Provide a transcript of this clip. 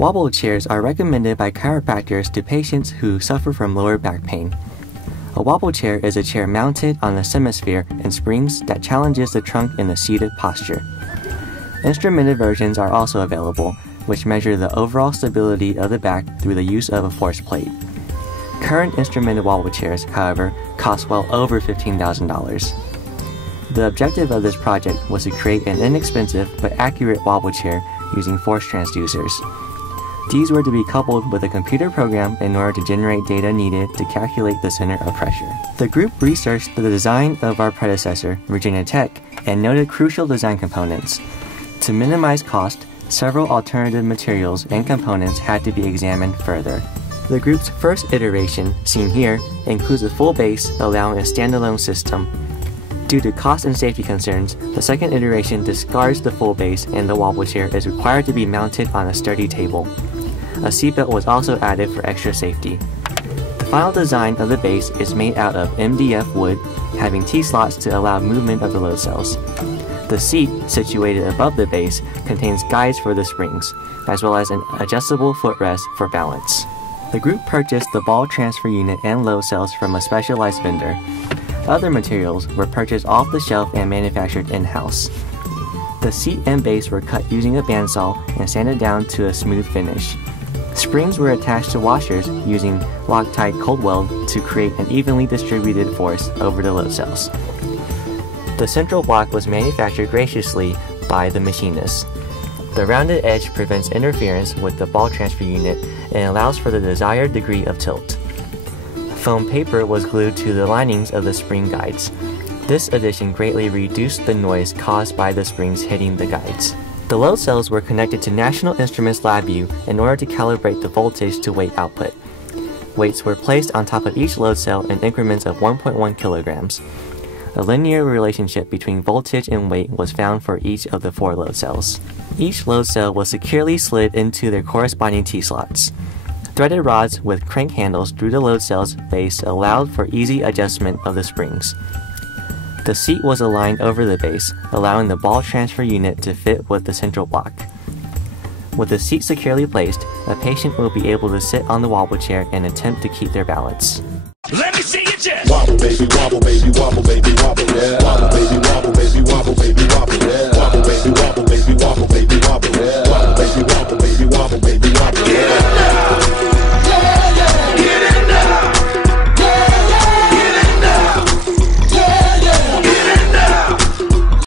Wobble chairs are recommended by chiropractors to patients who suffer from lower back pain. A wobble chair is a chair mounted on a semisphere and springs that challenges the trunk in a seated posture. Instrumented versions are also available, which measure the overall stability of the back through the use of a force plate. Current instrumented wobble chairs, however, cost well over $15,000. The objective of this project was to create an inexpensive but accurate wobble chair using force transducers. These were to be coupled with a computer program in order to generate data needed to calculate the center of pressure. The group researched the design of our predecessor, Virginia Tech, and noted crucial design components. To minimize cost, several alternative materials and components had to be examined further. The group's first iteration, seen here, includes a full base allowing a standalone system. Due to cost and safety concerns, the second iteration discards the full base and the wobble chair is required to be mounted on a sturdy table. A seatbelt was also added for extra safety. The final design of the base is made out of MDF wood, having T-slots to allow movement of the load cells. The seat, situated above the base, contains guides for the springs, as well as an adjustable footrest for balance. The group purchased the ball transfer unit and load cells from a specialized vendor. Other materials were purchased off the shelf and manufactured in-house. The seat and base were cut using a bandsaw and sanded down to a smooth finish. Springs were attached to washers using Loctite cold weld to create an evenly distributed force over the load cells. The central block was manufactured graciously by the machinist. The rounded edge prevents interference with the ball transfer unit and allows for the desired degree of tilt. Foam paper was glued to the linings of the spring guides. This addition greatly reduced the noise caused by the springs hitting the guides. The load cells were connected to National Instruments LabVIEW in order to calibrate the voltage to weight output. Weights were placed on top of each load cell in increments of 1.1 kilograms. A linear relationship between voltage and weight was found for each of the 4 load cells. Each load cell was securely slid into their corresponding T-slots. Threaded rods with crank handles through the load cell's base allowed for easy adjustment of the springs. The seat was aligned over the base, allowing the ball transfer unit to fit with the central block. With the seat securely placed, a patient will be able to sit on the wobble chair and attempt to keep their balance. Let me see your chest. Wobble baby, wobble baby, wobble baby, wobble. Yeah. Wobble baby, wobble baby, wobble baby, wobble.